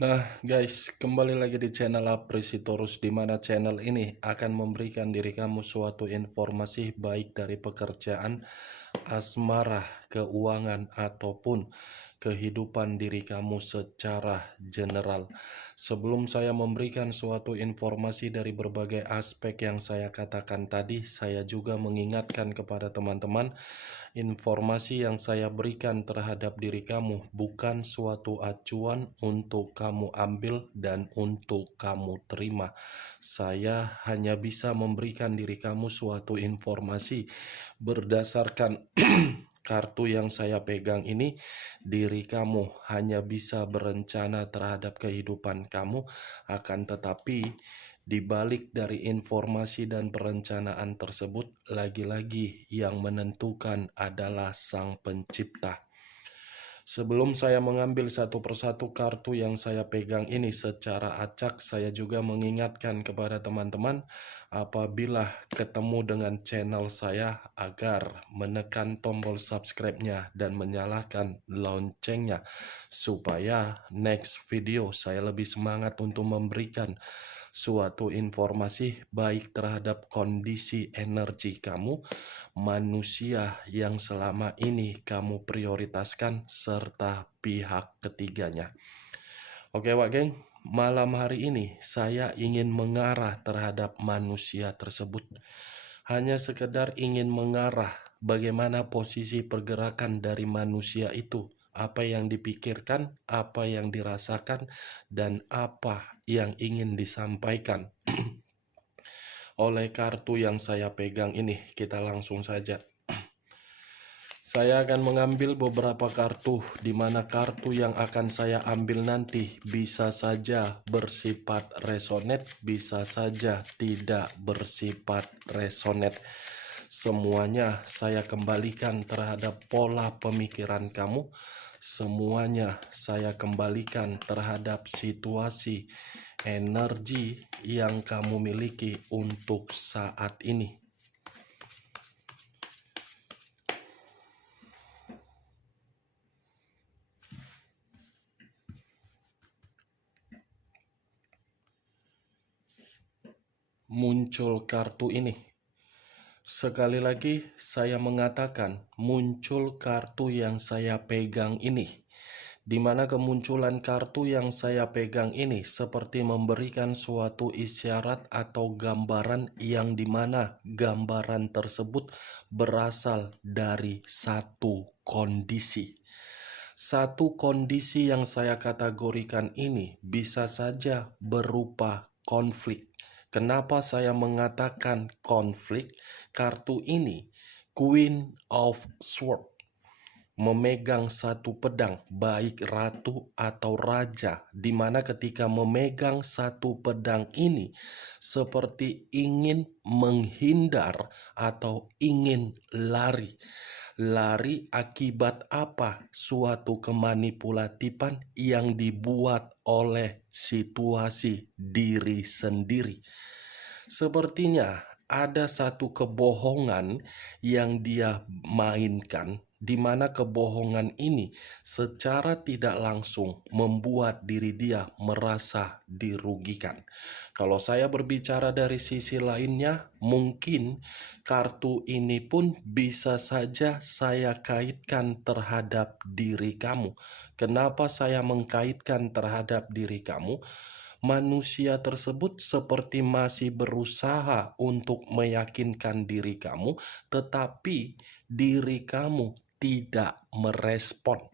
Nah, guys, kembali lagi di channel Apresitorus, di mana channel ini akan memberikan diri kamu suatu informasi baik dari pekerjaan, asmara, keuangan, ataupun kehidupan diri kamu secara general. Sebelum saya memberikan suatu informasi dari berbagai aspek yang saya katakan tadi, saya juga mengingatkan kepada teman-teman, informasi yang saya berikan terhadap diri kamu bukan suatu acuan untuk kamu ambil dan untuk kamu terima. Saya hanya bisa memberikan diri kamu suatu informasi berdasarkan kartu yang saya pegang ini. Diri kamu hanya bisa berencana terhadap kehidupan kamu, akan tetapi di balik dari informasi dan perencanaan tersebut, lagi-lagi yang menentukan adalah Sang Pencipta. Sebelum saya mengambil satu persatu kartu yang saya pegang ini secara acak, saya juga mengingatkan kepada teman-teman apabila ketemu dengan channel saya agar menekan tombol subscribe-nya dan menyalakan loncengnya supaya next video saya lebih semangat untuk memberikan suatu informasi baik terhadap kondisi energi kamu, manusia yang selama ini kamu prioritaskan, serta pihak ketiganya. Oke Wak Geng, malam hari ini saya ingin mengarah terhadap manusia tersebut. Hanya sekedar ingin mengarah bagaimana posisi pergerakan dari manusia itu, apa yang dipikirkan, apa yang dirasakan, dan apa yang ingin disampaikan oleh kartu yang saya pegang ini. Kita langsung saja. Saya akan mengambil beberapa kartu, di mana kartu yang akan saya ambil nanti bisa saja bersifat resonate, bisa saja tidak bersifat resonate. Semuanya saya kembalikan terhadap pola pemikiran kamu. Semuanya saya kembalikan terhadap situasi energi yang kamu miliki untuk saat ini. Muncul kartu ini. Sekali lagi saya mengatakan muncul kartu yang saya pegang ini, di mana kemunculan kartu yang saya pegang ini seperti memberikan suatu isyarat atau gambaran yang dimana gambaran tersebut berasal dari satu kondisi. Satu kondisi yang saya kategorikan ini bisa saja berupa konflik. Kenapa saya mengatakan konflik? Kartu ini, Queen of Swords, memegang satu pedang, baik ratu atau raja, di mana ketika memegang satu pedang ini seperti ingin menghindar atau ingin lari. Lari akibat apa? Suatu kemanipulatifan yang dibuat oleh situasi diri sendiri. Sepertinya ada satu kebohongan yang dia mainkan, di mana kebohongan ini secara tidak langsung membuat diri dia merasa dirugikan. Kalau saya berbicara dari sisi lainnya, mungkin kartu ini pun bisa saja saya kaitkan terhadap diri kamu. Kenapa saya mengkaitkan terhadap diri kamu? Manusia tersebut seperti masih berusaha untuk meyakinkan diri kamu, tetapi diri kamu tidak merespon.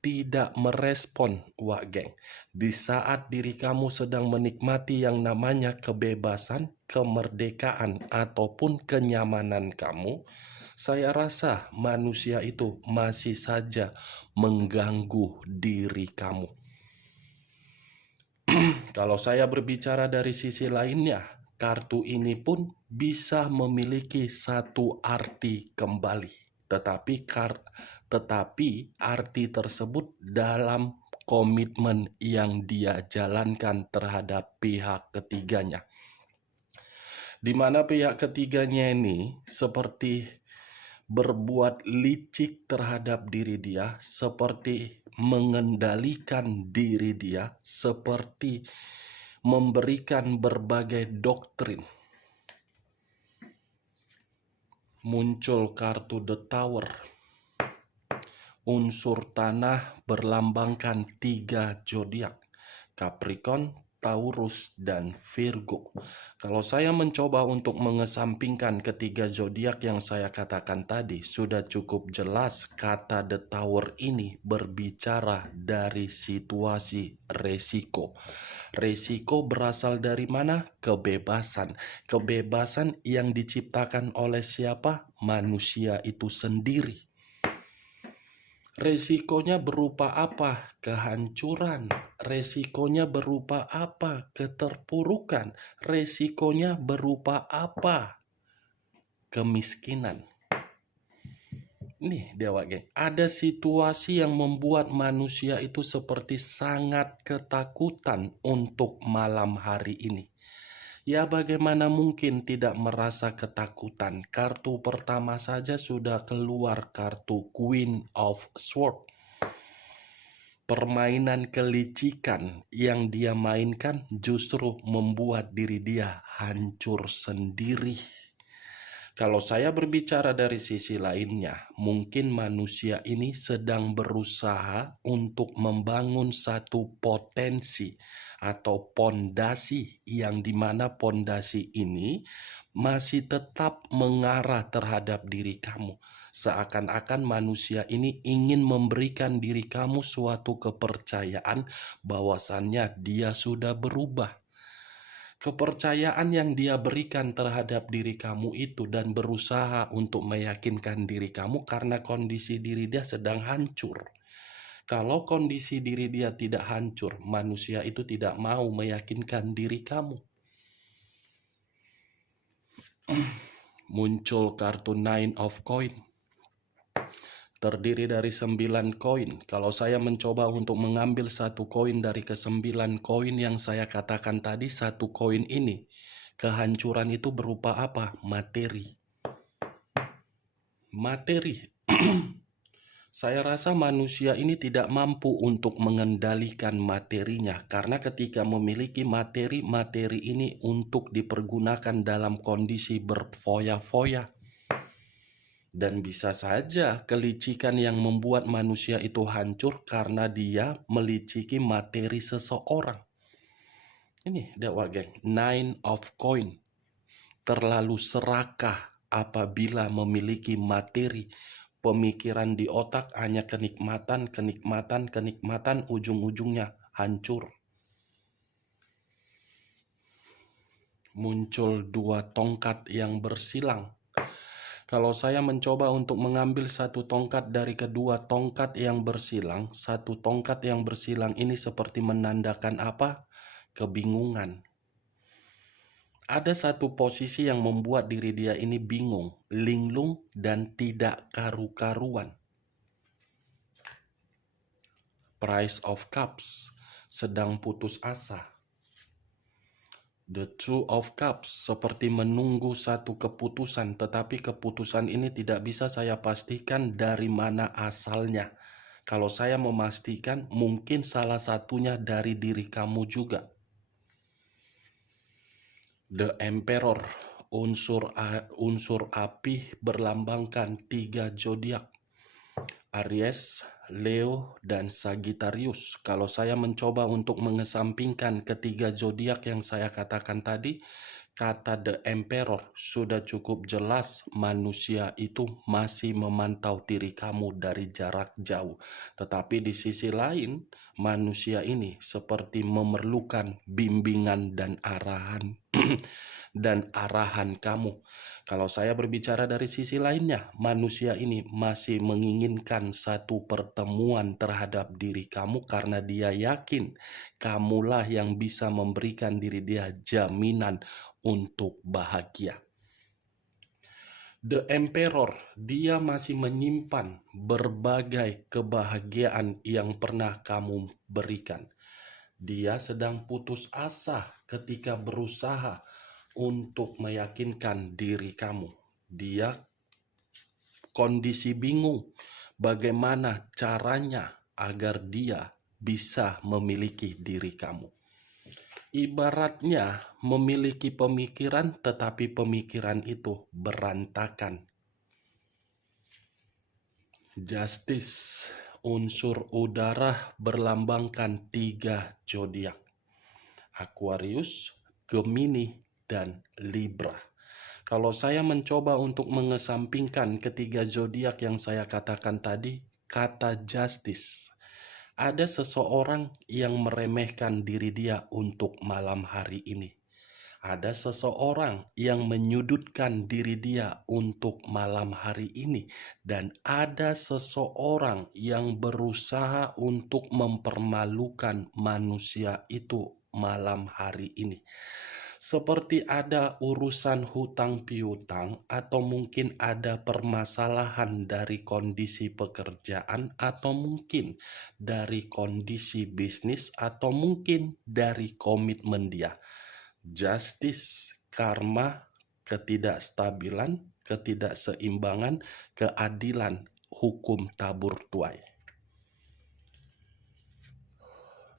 Tidak merespon, Wak Geng. Di saat diri kamu sedang menikmati yang namanya kebebasan, kemerdekaan, ataupun kenyamanan kamu, saya rasa manusia itu masih saja mengganggu diri kamu. Kalau saya berbicara dari sisi lainnya, kartu ini pun bisa memiliki satu arti kembali. Tetapi arti tersebut dalam komitmen yang dia jalankan terhadap pihak ketiganya. Di mana pihak ketiganya ini seperti berbuat licik terhadap diri dia, seperti mengendalikan diri dia seperti memberikan berbagai doktrin. Muncul kartu The Tower. Unsur tanah berlambangkan 3 zodiak, Capricorn, Taurus, dan Virgo. Kalau saya mencoba untuk mengesampingkan ketiga zodiak yang saya katakan tadi, sudah cukup jelas kata The Tower ini berbicara dari situasi resiko. Resiko berasal dari mana? Kebebasan. Kebebasan yang diciptakan oleh siapa? Manusia itu sendiri. Resikonya berupa apa? Kehancuran. Resikonya berupa apa? Keterpurukan. Resikonya berupa apa? Kemiskinan. Nih Dewa Geng, ada situasi yang membuat manusia itu seperti sangat ketakutan untuk malam hari ini. Ya bagaimana mungkin tidak merasa ketakutan? Kartu pertama saja sudah keluar kartu Queen of Swords. Permainan kelicikan yang dia mainkan justru membuat diri dia hancur sendiri. Kalau saya berbicara dari sisi lainnya, mungkin manusia ini sedang berusaha untuk membangun satu potensi atau pondasi yang dimana pondasi ini masih tetap mengarah terhadap diri kamu. Seakan-akan manusia ini ingin memberikan diri kamu suatu kepercayaan bahwasannya dia sudah berubah. Kepercayaan yang dia berikan terhadap diri kamu itu dan berusaha untuk meyakinkan diri kamu karena kondisi diri dia sedang hancur. Kalau kondisi diri dia tidak hancur, manusia itu tidak mau meyakinkan diri kamu. Muncul kartu Nine of Coin. Terdiri dari 9 koin. Kalau saya mencoba untuk mengambil satu koin dari ke-9 koin yang saya katakan tadi, satu koin ini, kehancuran itu berupa apa? Materi. Materi. Saya rasa manusia ini tidak mampu untuk mengendalikan materinya, karena ketika memiliki materi, materi ini untuk dipergunakan dalam kondisi berfoya-foya. Dan bisa saja kelicikan yang membuat manusia itu hancur karena dia meliciki materi seseorang. Ini Dewa Geng, Nine of Coin. Terlalu serakah apabila memiliki materi. Pemikiran di otak hanya kenikmatan, kenikmatan, kenikmatan, ujung-ujungnya hancur. Muncul 2 tongkat yang bersilang. Kalau saya mencoba untuk mengambil satu tongkat dari kedua tongkat yang bersilang, satu tongkat yang bersilang ini seperti menandakan apa? Kebingungan. Ada satu posisi yang membuat diri dia ini bingung, linglung, dan tidak karu-karuan. Price of Cups, sedang putus asa. The Two of Cups, seperti menunggu satu keputusan, tetapi keputusan ini tidak bisa saya pastikan dari mana asalnya. Kalau saya memastikan, mungkin salah satunya dari diri kamu juga. The Emperor, unsur api berlambangkan 3 zodiak. Aries, Leo, dan Sagittarius. Kalau saya mencoba untuk mengesampingkan ketiga zodiak yang saya katakan tadi, kata The Emperor sudah cukup jelas manusia itu masih memantau diri kamu dari jarak jauh. Tetapi di sisi lain, manusia ini seperti memerlukan bimbingan dan arahan dan arahan kamu. Kalau saya berbicara dari sisi lainnya, manusia ini masih menginginkan satu pertemuan terhadap diri kamu karena dia yakin kamulah yang bisa memberikan diri dia jaminan untuk bahagia. The Emperor, dia masih menyimpan berbagai kebahagiaan yang pernah kamu berikan. Dia sedang putus asa ketika berusaha untuk meyakinkan diri kamu. Dia kondisi bingung bagaimana caranya agar dia bisa memiliki diri kamu. Ibaratnya memiliki pemikiran, tetapi pemikiran itu berantakan. Justice, unsur udara berlambangkan 3 zodiak: Aquarius, Gemini, dan Libra. Kalau saya mencoba untuk mengesampingkan ketiga zodiak yang saya katakan tadi, kata justice, ada seseorang yang meremehkan diri dia untuk malam hari ini. Ada seseorang yang menyudutkan diri dia untuk malam hari ini, dan ada seseorang yang berusaha untuk mempermalukan manusia itu malam hari ini. Seperti ada urusan hutang piutang, atau mungkin ada permasalahan dari kondisi pekerjaan, atau mungkin dari kondisi bisnis, atau mungkin dari komitmen dia. Justice, karma, ketidakstabilan, ketidakseimbangan, keadilan, hukum tabur tuai.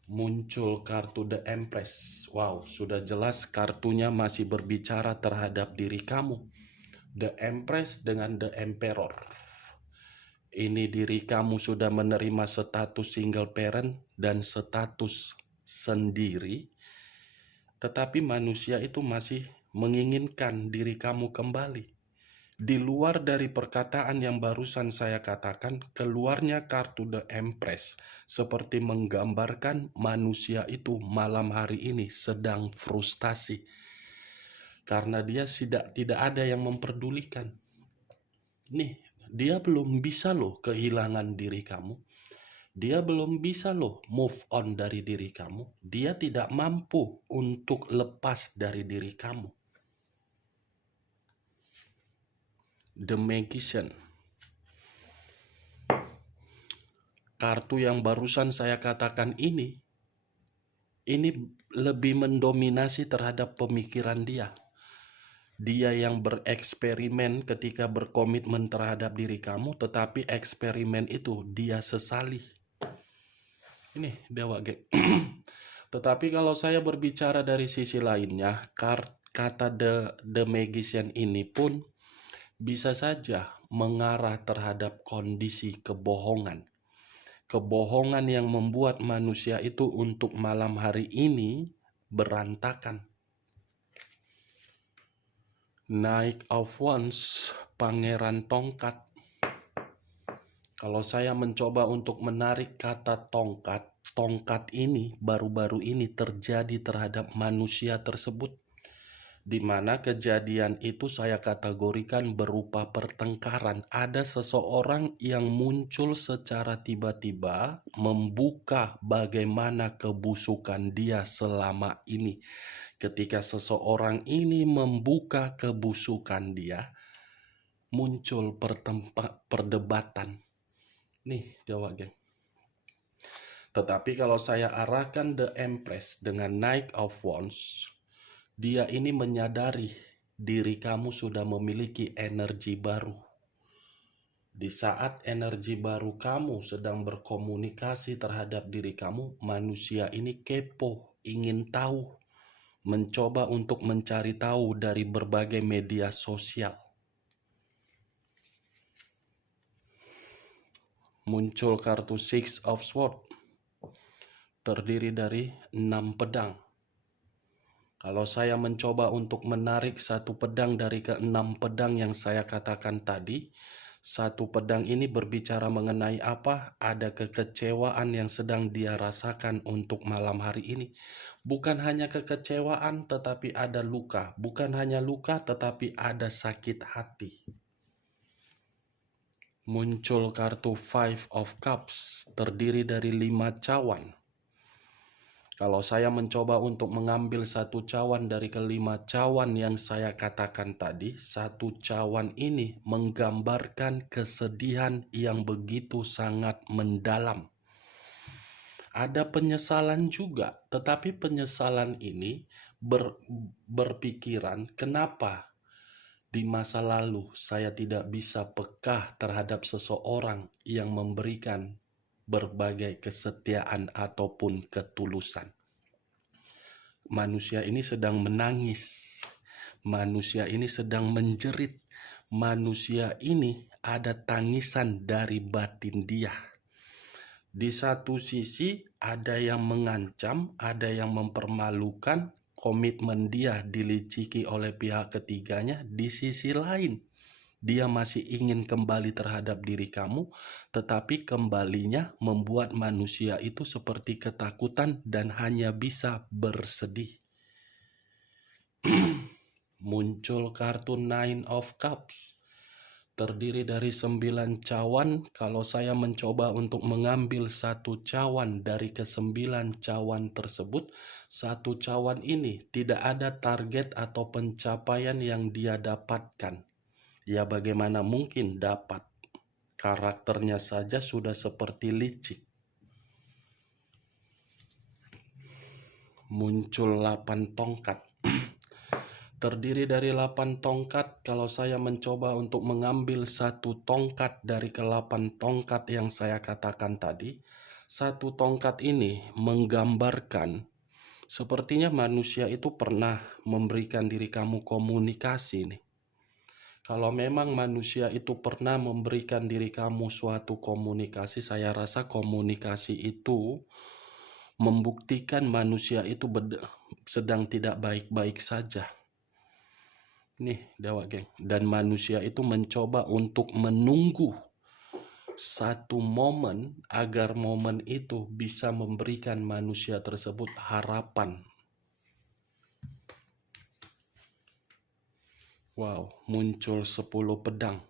Muncul kartu The Empress. Wow, sudah jelas kartunya masih berbicara terhadap diri kamu. The Empress dengan The Emperor. Ini diri kamu sudah menerima status single parent dan status sendiri, tetapi manusia itu masih menginginkan diri kamu kembali. Di luar dari perkataan yang barusan saya katakan, keluarnya kartu The Empress seperti menggambarkan manusia itu malam hari ini sedang frustasi. Karena dia tidak ada yang memperdulikan. Nih, dia belum bisa loh kehilangan diri kamu. Dia belum bisa loh move on dari diri kamu. Dia tidak mampu untuk lepas dari diri kamu. The Magician. Kartu yang barusan saya katakan ini lebih mendominasi terhadap pemikiran dia. Dia yang bereksperimen ketika berkomitmen terhadap diri kamu, tetapi eksperimen itu dia sesali. Ini Dewa Gek. Tetapi kalau saya berbicara dari sisi lainnya, kata The Magician ini pun bisa saja mengarah terhadap kondisi kebohongan. Kebohongan yang membuat manusia itu untuk malam hari ini berantakan. Knight of Wands, Pangeran Tongkat. Kalau saya mencoba untuk menarik kata tongkat, tongkat ini baru-baru ini terjadi terhadap manusia tersebut, di mana kejadian itu saya kategorikan berupa pertengkaran. Ada seseorang yang muncul secara tiba-tiba membuka bagaimana kebusukan dia selama ini. Ketika seseorang ini membuka kebusukan dia, muncul perdebatan. Nih, Jawa geng. Tetapi kalau saya arahkan The Empress dengan Knight of Wands, dia ini menyadari diri kamu sudah memiliki energi baru. Di saat energi baru kamu sedang berkomunikasi terhadap diri kamu, manusia ini kepo, ingin tahu, mencoba untuk mencari tahu dari berbagai media sosial. Muncul kartu Six of Swords, terdiri dari 6 pedang. Kalau saya mencoba untuk menarik satu pedang dari ke-6 pedang yang saya katakan tadi, satu pedang ini berbicara mengenai apa? Ada kekecewaan yang sedang dia rasakan untuk malam hari ini. Bukan hanya kekecewaan, tetapi ada luka. Bukan hanya luka, tetapi ada sakit hati. Muncul kartu Five of Cups, terdiri dari 5 cawan. Kalau saya mencoba untuk mengambil satu cawan dari ke-5 cawan yang saya katakan tadi, satu cawan ini menggambarkan kesedihan yang begitu sangat mendalam. Ada penyesalan juga, tetapi penyesalan ini berpikiran, kenapa di masa lalu saya tidak bisa peka terhadap seseorang yang memberikan berbagai kesetiaan ataupun ketulusan. Manusia ini sedang menangis, manusia ini sedang menjerit, manusia ini ada tangisan dari batin dia. Di satu sisi ada yang mengancam, ada yang mempermalukan, komitmen dia diliciki oleh pihak ketiganya. Di sisi lain dia masih ingin kembali terhadap diri kamu, tetapi kembalinya membuat manusia itu seperti ketakutan dan hanya bisa bersedih. Muncul kartu Nine of Cups, terdiri dari 9 cawan. Kalau saya mencoba untuk mengambil satu cawan dari ke-9 cawan tersebut, satu cawan ini tidak ada target atau pencapaian yang dia dapatkan. Ya bagaimana mungkin dapat? Karakternya saja sudah seperti licik. Muncul 8 tongkat. Terdiri dari 8 tongkat. Kalau saya mencoba untuk mengambil satu tongkat dari ke-8 tongkat yang saya katakan tadi, satu tongkat ini menggambarkan sepertinya manusia itu pernah memberikan diri kamu komunikasi nih. Kalau memang manusia itu pernah memberikan diri kamu suatu komunikasi, saya rasa komunikasi itu membuktikan manusia itu sedang tidak baik-baik saja. Nih, Dewa Geng. Dan manusia itu mencoba untuk menunggu satu momen agar momen itu bisa memberikan manusia tersebut harapan. Wow, muncul 10 pedang.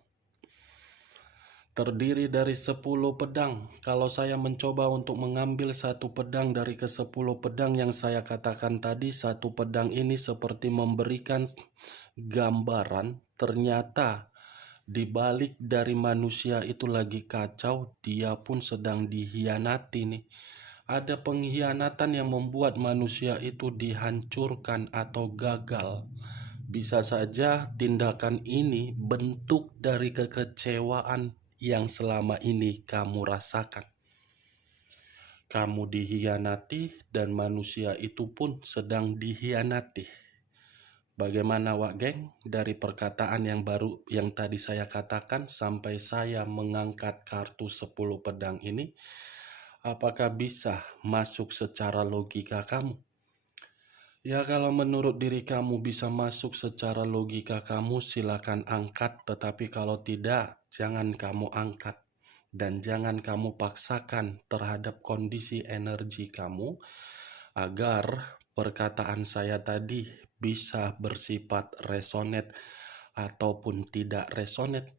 Terdiri dari 10 pedang. Kalau saya mencoba untuk mengambil satu pedang dari ke-10 pedang yang saya katakan tadi, satu pedang ini seperti memberikan gambaran ternyata di balik dari manusia itu lagi kacau, dia pun sedang dihianati nih. Ada pengkhianatan yang membuat manusia itu dihancurkan atau gagal. Bisa saja tindakan ini bentuk dari kekecewaan yang selama ini kamu rasakan. Kamu dihianati dan manusia itu pun sedang dihianati. Bagaimana Wak Geng? Dari perkataan yang baru yang tadi saya katakan sampai saya mengangkat kartu 10 pedang ini, apakah bisa masuk secara logika kamu? Ya kalau menurut diri kamu bisa masuk secara logika kamu, silakan angkat. Tetapi kalau tidak, jangan kamu angkat. Dan jangan kamu paksakan terhadap kondisi energi kamu agar perkataan saya tadi bisa bersifat resonate ataupun tidak resonate.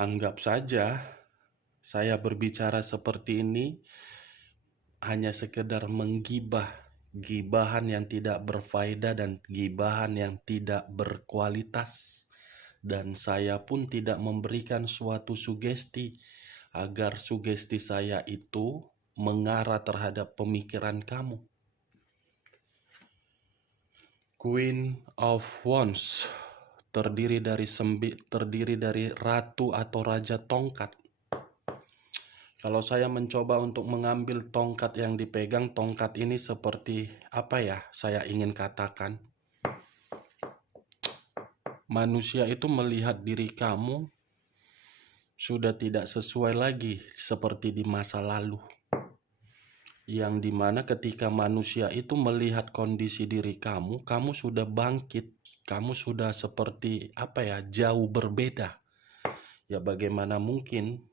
Anggap saja saya berbicara seperti ini hanya sekedar menggibah. Gibahan yang tidak berfaedah dan gibahan yang tidak berkualitas. Dan saya pun tidak memberikan suatu sugesti agar sugesti saya itu mengarah terhadap pemikiran kamu. Queen of Wands terdiri dari ratu atau raja tongkat. Kalau saya mencoba untuk mengambil tongkat yang dipegang, tongkat ini seperti apa ya saya ingin katakan. Manusia itu melihat diri kamu sudah tidak sesuai lagi seperti di masa lalu. Yang dimana ketika manusia itu melihat kondisi diri kamu, kamu sudah bangkit. Kamu sudah seperti apa ya, jauh berbeda. Ya bagaimana mungkin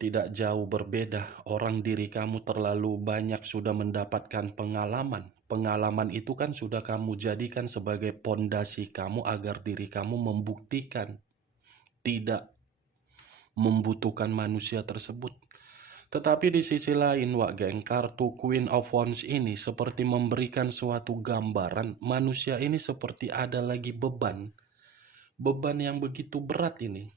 tidak jauh berbeda. Orang diri kamu terlalu banyak sudah mendapatkan pengalaman. Pengalaman itu kan sudah kamu jadikan sebagai pondasi kamu agar diri kamu membuktikan tidak membutuhkan manusia tersebut. Tetapi di sisi lain, Wak Geng, kartu Queen of Wands ini seperti memberikan suatu gambaran manusia ini seperti ada lagi beban. Beban yang begitu berat ini.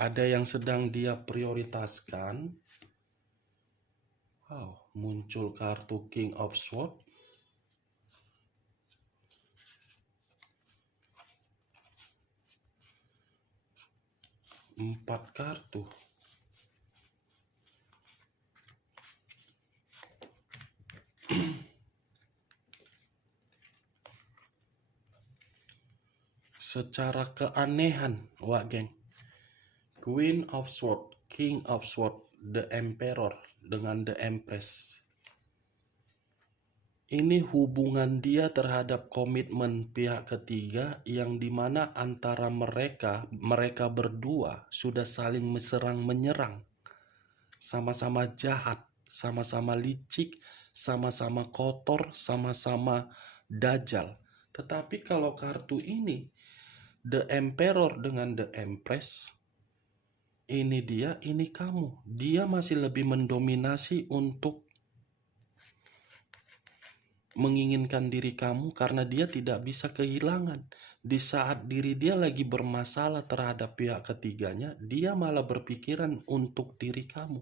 Ada yang sedang dia prioritaskan. Wow, muncul kartu King of Swords. 4 kartu. Secara keanehan, wak geng. Queen of Swords, King of Swords, The Emperor dengan The Empress. Ini hubungan dia terhadap komitmen pihak ketiga yang dimana antara mereka berdua sudah saling serang menyerang. Sama-sama jahat, sama-sama licik, sama-sama kotor, sama-sama dajal. Tetapi kalau kartu ini, The Emperor dengan The Empress, ini dia, ini kamu. Dia masih lebih mendominasi untuk menginginkan diri kamu karena dia tidak bisa kehilangan. Di saat diri dia lagi bermasalah terhadap pihak ketiganya, dia malah berpikiran untuk diri kamu.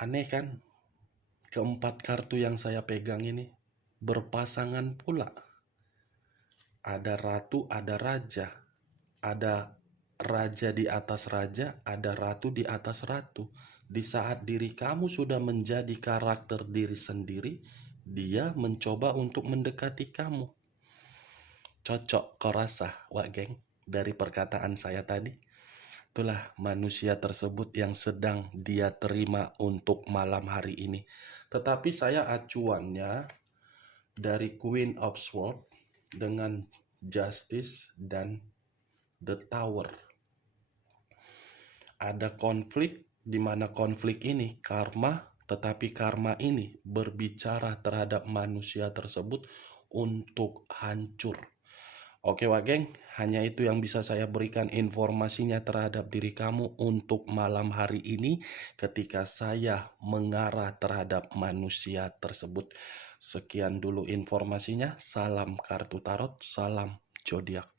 Aneh kan? Keempat kartu yang saya pegang ini berpasangan pula. Ada ratu, ada raja. Ada raja di atas raja, ada ratu di atas ratu. Di saat diri kamu sudah menjadi karakter diri sendiri, dia mencoba untuk mendekati kamu. Cocok kau rasa, wak geng, dari perkataan saya tadi? Itulah manusia tersebut yang sedang dia terima untuk malam hari ini. Tetapi saya acuannya dari Queen of Swords dengan Justice dan The Tower. Ada konflik, di mana konflik ini karma, tetapi karma ini berbicara terhadap manusia tersebut untuk hancur. Oke wak geng, hanya itu yang bisa saya berikan informasinya terhadap diri kamu untuk malam hari ini ketika saya mengarah terhadap manusia tersebut. Sekian dulu informasinya, salam kartu tarot, salam zodiak.